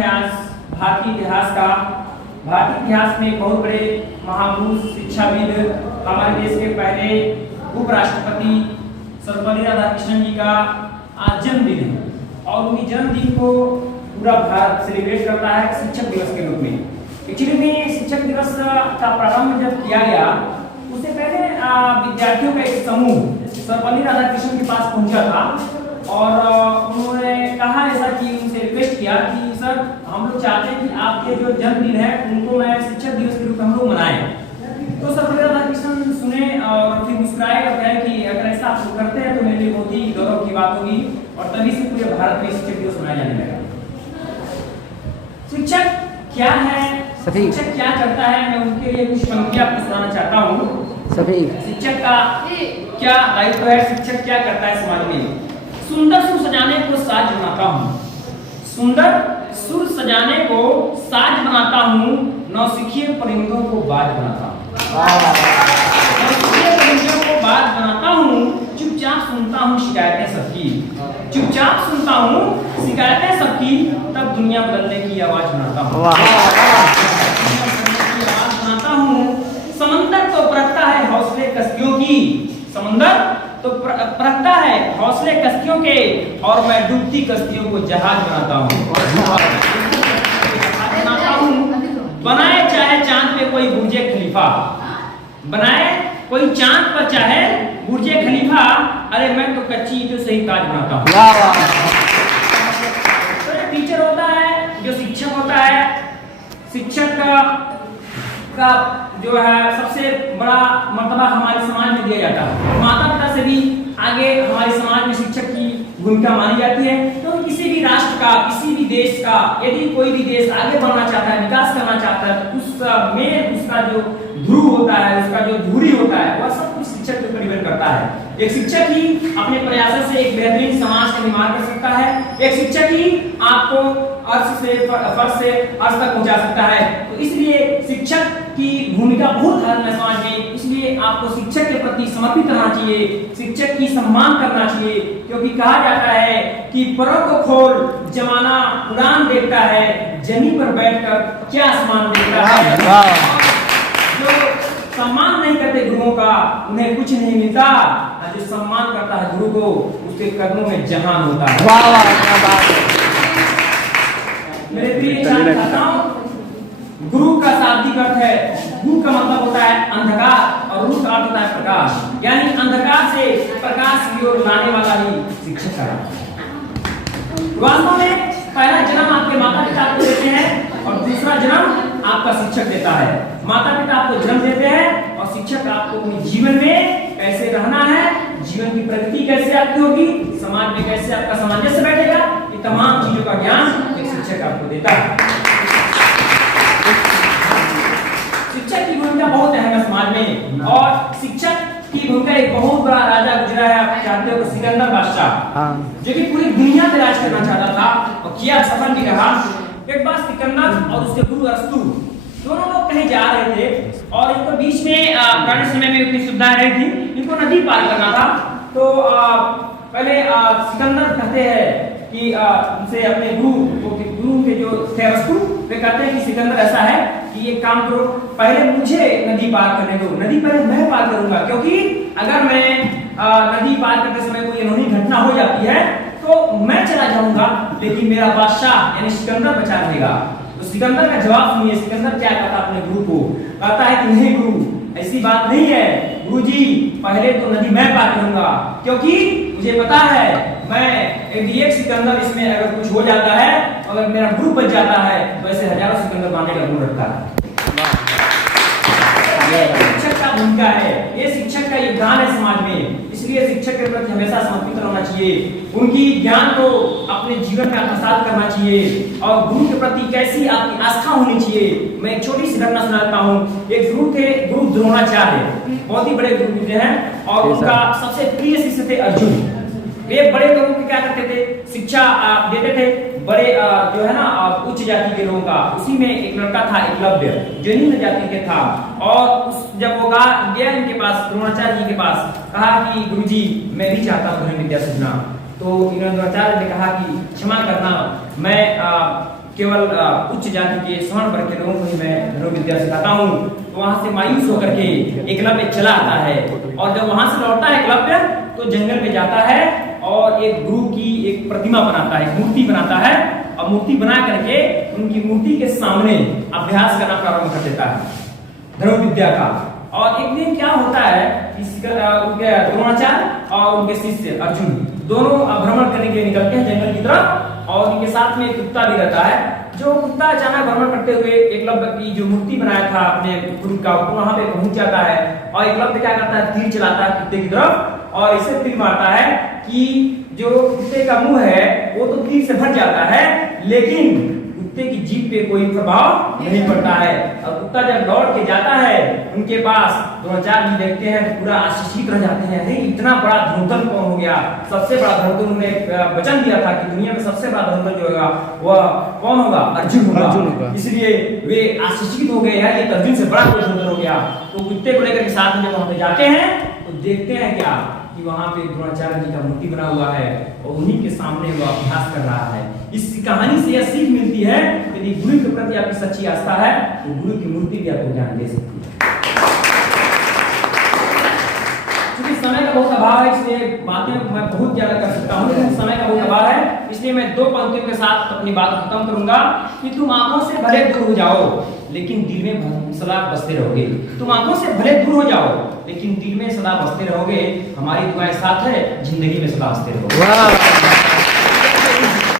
है आज भारतीय इतिहास का। भारतीय इतिहास में बहुत बड़े महापुरुष शिक्षाविद, हमारे देश के पहले उपराष्ट्रपति सर्वपल्ली राधाकृष्णन जी का आज जन्मदिन है और उन्हीं जन्मदिन को पूरा भारत सेलिब्रेट करता है शिक्षक दिवस के रूप में। एक्चुअली में शिक्षक दिवस का प्रारंभ जब किया गया उससे पहले विद्यार्थियों का एक समूह सर्वपल्ली राधाकृष्णन के पास पहुंचा था और उन्होंने कहा ऐसा कि उनसे रिक्वेस्ट किया कि सर हम लोग चाहते हैं कि आपके जो जन्मदिन है उनको मैं शिक्षक दिवस के रूप में हम लोग मनाएं। तो सर्वपल्ली राधाकृष्णन सुने और फिर मुस्कुराए और कहे कि अगर ऐसा आप लोग करते हैं तो मेरे लिए बहुत ही गौरव की बात होगी और तभी से पूरे भारत में शिक्षक दिवस मनाया जाने लगा। शिक्षक क्या है, शिक्षक क्या करता है, मैं उनके लिए कुछ पंक्तियां आपको सुनाना चाहता हूँ। शिक्षक का क्या दायित्व है, शिक्षक क्या करता है समाज में। सुंदर सुर सजाने को साज बनाता हूँ, सुंदर सुर सजाने को साज बनाता हूँ, नौसिखिए परिंदों को बाज बनाता हूँ, नौसिखिए परिंदों को बाज बनाता हूँ, चुपचाप सुनता हूँ शिकायतें सबकी, चुपचाप सुनता हूँ शिकायतें सबकी, तब दुनिया बदलने की आवाज बनाता हूँ, आवाज बनाता हूँ। समंदर तो परखता है हौसले कश्तियों की, समंदर तो परखता है हौसले कश्तियों के और मैं डूबती कश्तियों को जहाज बनाता हूँ। बनाए चाहे चांद पे कोई बुर्जे खलीफा, बनाए कोई चांद पर चाहे बुर्जे खलीफा, अरे मैं तो कच्ची ईंटों से ही ताज बनाता हूँ। तो जो टीचर होता है, जो शिक्षक होता है, शिक्षक का जो है सबसे बड़ा मर्तबा हमारे समाज में दिया जाता है। माता पिता से भी आगे हमारे समाज में शिक्षक की भूमिका मानी जाती है। तो किसी भी राष्ट्र का, किसी भी देश का, यदि कोई भी देश आगे बढ़ना चाहता है, विकास करना चाहता है, तो उसका जो ध्रुव होता है, उसका जो धुरी होता है, वह सब कुछ शिक्षक के ऊपर निर्भर करता है। एक शिक्षक ही अपने प्रयासों से एक बेहतरीन समाज का निर्माण कर सकता है। एक शिक्षक ही आपको अर्श से फर्श से अर्श तक पहुंचा सकता है। तो इसलिए शिक्षक की भूमिका बहुत अहम है समाज में। इसलिए आपको शिक्षक के प्रति समर्पित रहना चाहिए, शिक्षक की सम्मान करना चाहिए, क्योंकि कहा जाता है कि परों को खोल जमाना कुरान देखता है, जमीन पर बैठकर क्या आसमान देखता है। जो सम्मान नहीं करते गुरुओं का उन्हें कुछ नहीं मिलता, जो सम्मान करता है गुरु को उसके कदमों में जहान होता है। वाह वाह क्या बात है। मेरे प्रिय छात्र-छात्राओं, गुरु का शाब्दिक अर्थ है, गुरु का मतलब होता है अंधकार और रूप का अर्थ होता है प्रकाश, यानी अंधकार से प्रकाश की ओर लाने वाला ही शिक्षक है। वास्तव में पहला जन्म आपके माता पिता आपको देते हैं और दूसरा जन्म आपका शिक्षक देता है। माता पिता आपको जन्म देते हैं और शिक्षक आपको अपने जीवन में कैसे रहना है, जीवन की प्रगति कैसे आपकी होगी, समाज में कैसे आपका सामंजस्य बैठेगा, ये तमाम चीजों का ज्ञान एक शिक्षक आपको देता है। शिक्षक की भूमिका बहुत अहम है समाज में और शिक्षक की भूमिका एक बहुत बड़ा राजा गुजरा है, आप जानते हो, सिकंदर बादशाह, जो कि पूरी दुनिया पे राज करना चाहता था और किया, सफल भी रहा। एक बार सिकंदर और उसके गुरु अरस्तु दोनों लोग कहीं जा रहे थे और इनको बीच में पुराने समय में इतनी सुविधाएं नहीं थी, इनको नदी पार करना था। तो पहले सिकंदर कहते हैं कि उनसे अपने गुरु के जो थे अरस्तु, वे कहते हैं कि सिकंदर ऐसा है कि ये काम करो, पहले मुझे नदी पार करने दो, नदी पहले मैं पार करूंगा, क्योंकि अगर मैं नदी पार करते समय कोई अनहोनी घटना हो जाती है तो मैं चला जाऊंगा, लेकिन मेरा बादशाह यानी सिकंदर बचा रहेगा। तो सिकंदर का जवाब सुनिए, सिकंदर क्या कहता अपने गुरु को, कहता है कि नहीं गुरु, ऐसी बात नहीं है गुरुजी, पहले तो नदी मैं पार करूंगा, क्योंकि मुझे पता है मैं एक सिकंदर इसमें अगर कुछ हो जाता है, अगर मेरा ग्रुप बच जाता है तो ऐसे हजारों सिकंदर मारने का गुण रखता है। शिक्षक का भूमिका है, ये शिक्षक का योगदान है समाज में, इसलिए शिक्षक के प्रति हमेशा समर्पित रहना चाहिए, उनकी ज्ञान को अपने जीवन में आत्मसात करना चाहिए और गुरु के प्रति कैसी आपकी आस्था होनी चाहिए। मैं एक छोटी सी घटना सुनाता हूँ। एक गुरु थे, गुरु द्रोणाचार्य, बहुत ही बड़े गुरु थे हैं और उनका सबसे प्रिय शिष्य थे अर्जुन। वे बड़े लोगों को क्या करते थे, शिक्षा देते थे, बड़े जो है ना उच्च जाति के लोगों का। उसी में एक लड़का था एकलव्य, जो निम्न जाति के था, और जब वो गया इनके पास, द्रोणाचार्य जी के पास, कहा कि गुरुजी मैं भी चाहता हूँ विद्या सीखना। तो द्रोणाचार्य ने कहा कि क्षमा करना, मैं केवल उच्च जाति के स्वर्ण वर्ग के लोगों को ही मैं धनुर्विद्या सिखाता हूँ। तो वहां से मायूस होकर के एकलव्य चला आता है और जब वहां से लौटता है एकलव्य तो जंगल में जाता है और एक गुरु की एक प्रतिमा बनाता है, मूर्ति बनाता है और मूर्ति बना करके उनकी मूर्ति के सामने अभ्यास करना प्रारंभ कर देता है धनुर्विद्या का। और एक दिन क्या होता है उनके द्रोणाचार्य और उनके शिष्य अर्जुन दोनों भ्रमण करने के लिए निकलते हैं जंगल की तरफ और उनके साथ में एक कुत्ता भी रहता है। जो कुत्ता अचानक भ्रमण करते हुए एकलव्य की जो मूर्ति बनाया था अपने गुरु का वहां पे पहुंच जाता है और एकलव्य क्या करता है, तीर चलाता है कुत्ते की तरफ और इसे तीर मारता है कि जो कुत्ते का मुंह है वो तो तीर से भर जाता है लेकिन कुत्ते की जीभ पे कोई प्रभाव नहीं पड़ता है। और कुत्ता जब लौट के जाता है उनके पास द्रोणाचार्य जी देखते हैं तो पूरा आश्चर्यचकित रह जाते हैं, अरे इतना बड़ा धनुर्धर कौन हो गया। सबसे बड़ा धनुर्धर उन्होंने वचन दिया था कि दुनिया में सबसे बड़ा धनुर्धर जो होगा वह कौन होगा, अर्जुन होगा। इसलिए वे आश्चर्यचकित हो गए हैं, ये अर्जुन से बड़ा कोई धनुर्धर हो गया। तो कुत्ते को लेकर के साथ में जब वहां पे जाते हैं तो देखते हैं क्या कि वहां पे द्रोणाचार्य जी का मूर्ति बना हुआ है और उन्हीं के सामने वो अभ्यास कर रहा है। इस कहानी से यह सीख मिलती है यदि गुरु के प्रति आपकी सच्ची आस्था है तो गुरु की मूर्ति भी आपको ज्ञान दे सकती है। क्योंकि समय का बहुत अभाव है इसलिए बातें मैं बहुत ज्यादा कर सकता हूँ लेकिन समय का बहुत अभाव है इसलिए मैं दो पंक्तियों के साथ अपनी बात खत्म करूंगा कि तुम आंखों से भले दूर हो जाओ लेकिन दिल में सदा बसते रहोगे। तुम आंखों से भले दूर हो जाओ लेकिन दिल में सदा बसते रहोगे। हमारी दुआएं साथ है, जिंदगी में सदा हंसते रहोगे।